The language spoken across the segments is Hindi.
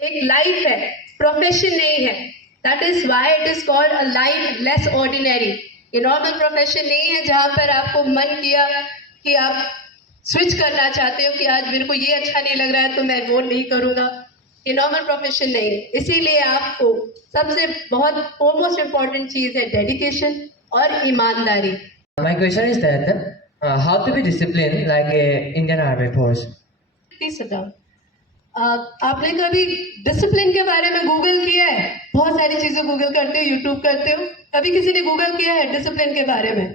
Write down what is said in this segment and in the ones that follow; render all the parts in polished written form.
एक लाइफ है, प्रोफेशन नहीं है। That is why it is called a life less ordinary. ये नॉर्मल प्रोफेशन नहीं है जहां पर आपको मन किया कि आप स्विच करना चाहते हो कि आज मेरे को ये अच्छा नहीं लग रहा है तो मैं वो नहीं करूंगा। ये नॉर्मल प्रोफेशन नहीं है। इसीलिए आपको सबसे बहुत फोरमोस्ट इम्पोर्टेंट चीज है डेडिकेशन और ईमानदारी। My question is that how to be disciplined like a Indian Army Force? Please sit down. आपने कभी डिसिप्लिन के बारे में गूगल किया है? बहुत सारी चीजें गूगल करते हो, यूट्यूब करते हो, कभी किसी ने गूगल किया है डिसिप्लिन के बारे में?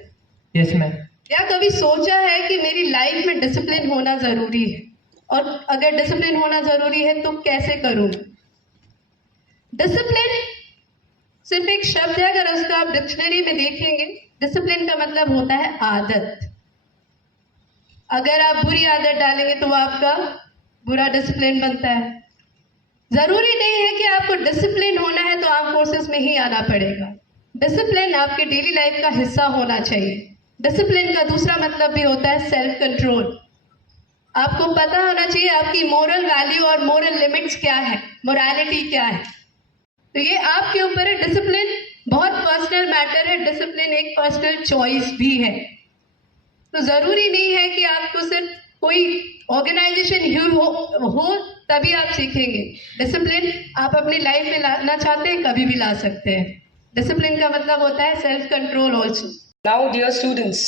Yes, ma'am. या कभी सोचा है कि मेरी लाइफ में डिसिप्लिन होना जरूरी है, और अगर डिसिप्लिन होना जरूरी है तो कैसे करूं? डिसिप्लिन सिर्फ एक शब्द है, अगर उसको आप डिक्शनरी में देखेंगे डिसिप्लिन का मतलब होता है आदत। अगर आप बुरी आदत डालेंगे तो वो आपका बुरा डिसिप्लिन बनता है। जरूरी नहीं है कि आपको डिसिप्लिन होना है तो आर्म फोर्सेस में ही आना पड़ेगा। डिसिप्लिन आपके डेली लाइफ का हिस्सा होना चाहिए। डिसिप्लिन का दूसरा मतलब भी होता है सेल्फ कंट्रोल। आपको पता होना चाहिए आपकी मोरल वैल्यू और मोरल लिमिट्स क्या है, मोरालिटी क्या है। तो ये आपके ऊपर है। डिसिप्लिन बहुत पर्सनल मैटर है, डिसिप्लिन एक पर्सनल चॉइस भी है। तो जरूरी नहीं है कि आपको सिर्फ कोई ऑर्गेनाइजेशन हो तभी आप सीखेंगे। डिसिप्लिन आप अपनी लाइफ में लाना चाहते हैं, कभी भी ला सकते हैं। डिसिप्लिन का मतलब होता है self control also. Now, dear students,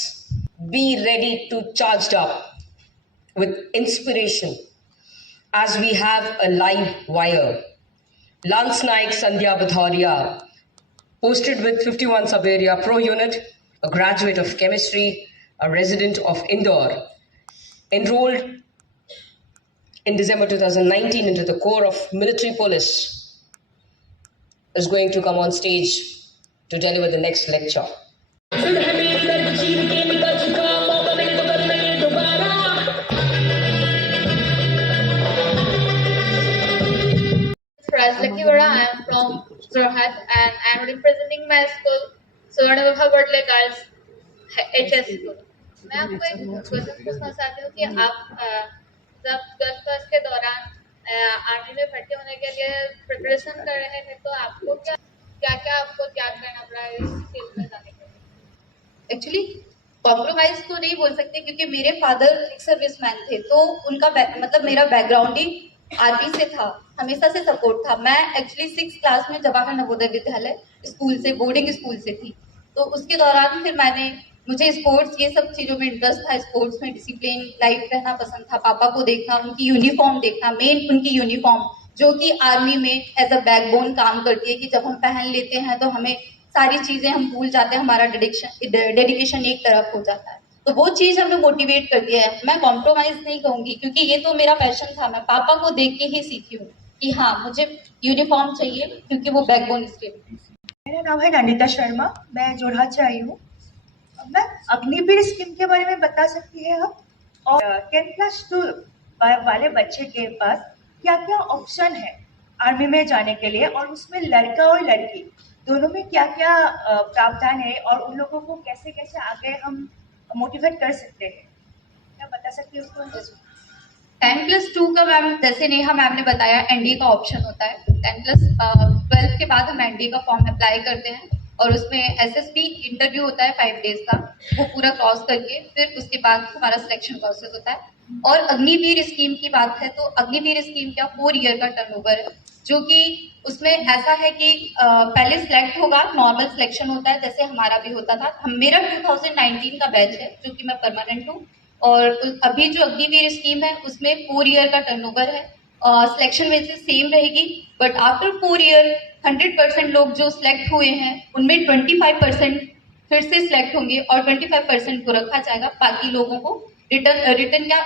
be ready to charged up with inspiration as we have a live wire. Lance Naik Sandhya Bhatharia, posted with 51 Sub-Area Pro Unit, a graduate of chemistry, a resident of Indore, enrolled in December 2019 into the Corps of Military Police, is going to come on stage to deliver the next lecture. Rajlaki Vada. I am from Jorhat and I am representing my school, Suvarnabha Bodle Girls HS School. मैं आपको एक क्वेश्चन पूछना चाहती हूँ कि आप जब 10 के दौरान आर्मी में भर्ती होने के लिए प्रिपरेशन कर रहे थे तो आपको क्या क्या आपको त्याग करना पड़ा इस फील्ड में जाने के लिए? एक्चुअली कॉम्प्रोमाइज तो नहीं बोल सकते क्योंकि मेरे फादर एक सर्विसमैन थे, तो उनका मतलब मेरा बैकग्राउंड ही आर्मी से था, हमेशा से सपोर्ट था। मैं एक्चुअली 6th क्लास में जवाहर नवोदय विद्यालय स्कूल से, बोर्डिंग स्कूल से थी, तो उसके दौरान फिर मुझे स्पोर्ट्स ये सब चीज़ों में इंटरेस्ट था। स्पोर्ट्स में डिसिप्लिन लाइफ रहना पसंद था, पापा को देखना, उनकी यूनिफॉर्म देखना, मेन उनकी यूनिफॉर्म जो कि आर्मी में एज अ बैकबोन काम करती है कि जब हम पहन लेते हैं तो हमें सारी चीज़ें हम भूल जाते हैं, हमारा डेडिकेशन एक तरफ हो जाता है, तो वो चीज़ हमें मोटिवेट करती है। मैं कॉम्प्रोमाइज़ नहीं कहूँगी क्योंकि ये तो मेरा पैशन था, मैं पापा को देख के ही सीखी हूँ कि हाँ मुझे यूनिफॉर्म चाहिए क्योंकि वो बैकबोन इसके। मेरा नाम है नंदिता शर्मा, मैं जोरहाट से आई हूँ। मैं अग्निवीर स्कीम के बारे में बता सकती है आप, और 10+2 वाले बच्चे के पास क्या क्या ऑप्शन है आर्मी में जाने के लिए, और उसमें लड़का और लड़की दोनों में क्या क्या प्रावधान है, और उन लोगों को कैसे कैसे आगे हम मोटिवेट कर सकते हैं, क्या बता सकती हूँ उसको? 10+2 का मैम जैसे नेहा मैम ने बताया एनडीए का ऑप्शन होता है। 10+12 के बाद हम एनडीए का फॉर्म अप्लाई करते हैं और उसमें एसएसबी इंटरव्यू होता है 5 डेज का, वो पूरा क्रॉस करके फिर उसके बाद हमारा सिलेक्शन प्रोसेस होता है। और अग्निवीर स्कीम की बात है तो अग्निवीर स्कीम का 4 ईयर का टर्नओवर है, जो कि उसमें ऐसा है कि पहले सिलेक्ट होगा, नॉर्मल सिलेक्शन होता है जैसे हमारा भी होता था। मेरा 2019 का बैच है जो कि मैं परमानेंट हूँ, और अभी जो अग्निवीर स्कीम है उसमें 4 ईयर का टर्नओवर है। सिलेक्शन वैसे सेम रहेगी, बट आफ्टर 4 ईयर 100% लोग जो सिलेक्ट हुए हैं उनमें 25% फिर से सिलेक्ट होंगे और 25% को रखा जाएगा। बाकी लोगों को रिटर्न या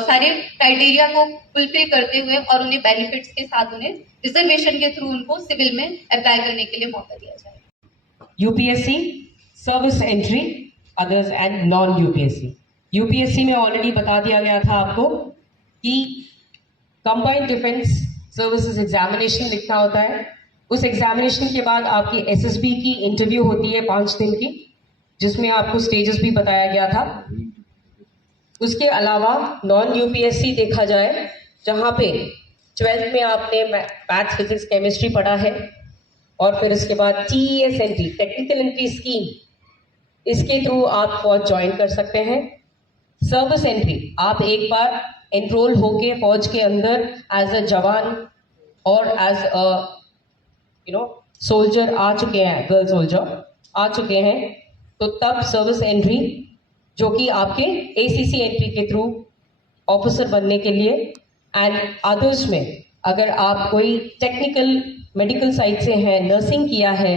सारे क्राइटेरिया को फुलफिल करते हुए और उन्हें बेनिफिट्स के साथ उन्हें रिजर्वेशन के थ्रू उनको सिविल में अप्लाई करने के लिए मौका दिया जाएगा। UPSC, service entry, others and non UPSC. UPSC में ऑलरेडी बता दिया गया था आपको कि कंबाइंड डिफेंस सर्विसेज एग्जामिनेशन लिखना होता है। उस एग्जामिनेशन के बाद आपकी एसएसबी की इंटरव्यू होती है 5 दिन की, जिसमें आपको स्टेजेस भी बताया गया था। उसके अलावा नॉन यूपीएससी देखा जाए जहां पे 12th में आपने मैथ्स, फिजिक्स, केमिस्ट्री पढ़ा है, और फिर उसके बाद TES entry, technical entry scheme, इसके थ्रू आप फौज ज्वाइन कर सकते हैं। सर्विस एंट्री, आप एक बार एनरोल होके फौज के अंदर एज अ जवान और एज अ सोल्जर आ चुके हैं, गर्ल सोल्जर आ चुके हैं, तो तब सर्विस एंट्री जो कि आपके ACC एंट्री के थ्रू ऑफिसर बनने के लिए, एंड अदर्स में अगर आप कोई टेक्निकल मेडिकल साइड से हैं, नर्सिंग किया है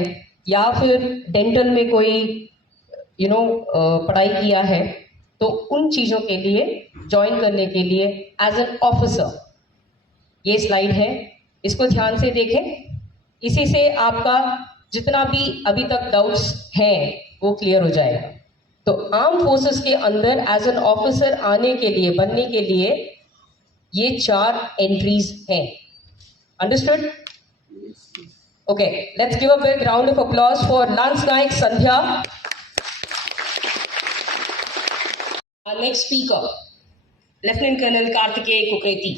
या फिर डेंटल में कोई पढ़ाई किया है, तो उन चीज़ों के लिए ज्वाइन करने के लिए एज एन ऑफिसर, ये स्लाइड है, इसको ध्यान से देखें। इसी से आपका जितना भी अभी तक डाउट्स हैं वो क्लियर हो जाएगा। तो आर्म फोर्सेस के अंदर एज एन ऑफिसर आने के लिए, बनने के लिए ये 4 एंट्रीज हैं। Understood? Okay, let's give a big round of applause for lance Naik Sandhya. Our next speaker, Lieutenant Colonel Kartikeya Kukreti,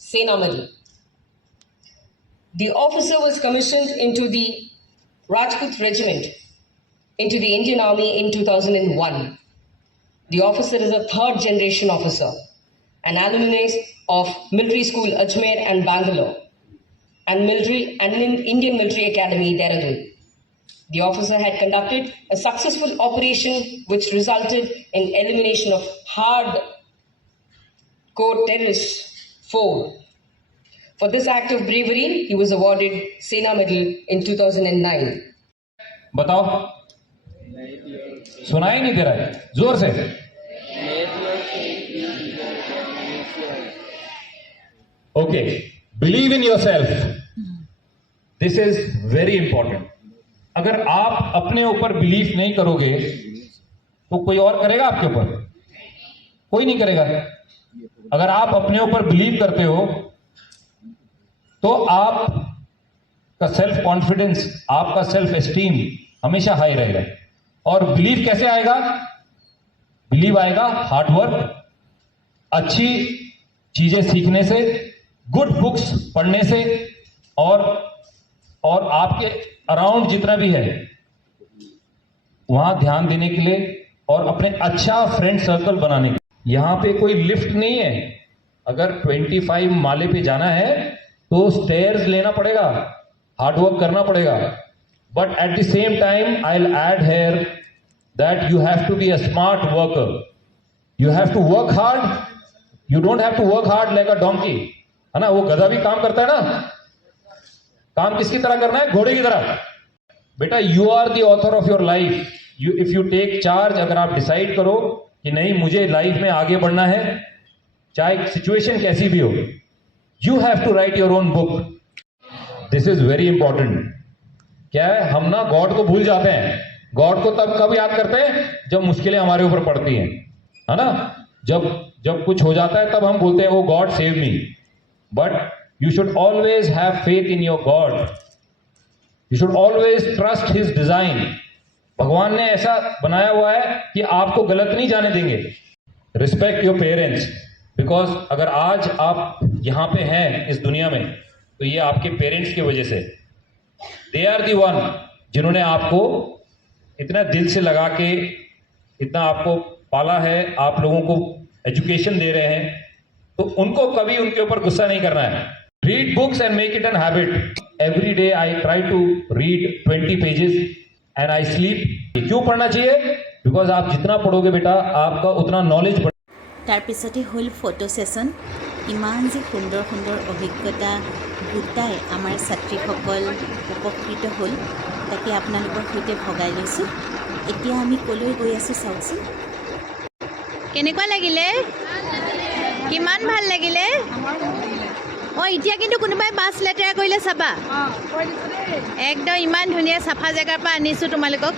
Sena Medal. The officer was commissioned into the Rajput Regiment, into the Indian Army in 2001. The officer is a 3rd generation officer, an alumnus of Military School Ajmer and Bangalore, and Indian Military Academy, Dehradun. The officer had conducted a successful operation which resulted in elimination of hardcore terrorists 4. For this act of bravery, he was awarded Sena Medal in 2009. बताओ, सुनाई नहीं दे रहा है, जोर से। Okay, believe in yourself. This is very important. अगर आप अपने ऊपर बिलीव नहीं करोगे तो कोई और करेगा आपके ऊपर? कोई नहीं करेगा। अगर आप अपने ऊपर बिलीव करते हो तो आपका सेल्फ कॉन्फिडेंस, आपका सेल्फ एस्टीम हमेशा हाई रहेगा। और बिलीव कैसे आएगा? बिलीव आएगा हार्ड वर्क, अच्छी चीजें सीखने से, गुड बुक्स पढ़ने से, और आपके अराउंड जितना भी है वहां ध्यान देने के लिए, और अपने अच्छा फ्रेंड सर्कल बनाने के लिए। यहां पे कोई लिफ्ट नहीं है। अगर 25 माले पे जाना है तो स्टेयर्स लेना पड़ेगा, हार्ड वर्क करना पड़ेगा। But at the same time I will add here that you have to be a smart worker. You have to work hard. You don't have to work hard like a donkey, है ना? वो गधा भी काम करता है ना। काम किसकी तरह करना है? घोड़े की तरह। बेटा, you are the author of your life. If you take charge, अगर आप डिसाइड करो कि नहीं मुझे लाइफ में आगे बढ़ना है, चाहे सिचुएशन कैसी भी हो, you have to write your own book. This is very important. क्या है, हम ना गॉड को भूल जाते हैं। गॉड को तब कब याद करते हैं? जब मुश्किलें हमारे ऊपर पड़ती हैं, है ना? जब कुछ हो जाता है तब हम बोलते हैं oh God save me. But you should always have faith in your God. You should always trust his design. भगवान ने ऐसा बनाया हुआ है कि आपको गलत नहीं जाने देंगे। Respect your parents, because अगर आज आप यहाँ पे हैं इस दुनिया में तो ये आपके पेरेंट्स की वजह से। They are the one जिन्होंने आपको इतना दिल से लगा के इतना आपको पाला है, आप लोगों को एजुकेशन दे रहे हैं, तो उनको कभी उनके ऊपर गुस्सा नहीं करना है। Read books and make it an habit. Every day I try to read 20 pages and I sleep. क्यों पढ़ना चाहिए? Because आप जितना पढ़ोगे बेटा आपका उतना नॉलेज बढ़। তাৰপিছতে হ'ল ফটো ছেশ্যন। ইমান যে সুন্দৰ সুন্দৰ অভিজ্ঞতা গোটাই আমাৰ ছাত্ৰীসকল উপকৃত হ'ল, তাকে আপোনালোকৰ সৈতে ভগাই লৈছোঁ। এতিয়া আমি ক'লৈ গৈ আছোঁ চাওকচোন। কেনেকুৱা লাগিলে? কিমান ভাল লাগিলে? এতিয়া কিন্তু কোনোবাই বাছ লেতেৰা কৰিলে চাবা। একদম ইমান ধুনীয়া চাফা জেগাৰ পৰা আনিছোঁ তোমালোকক।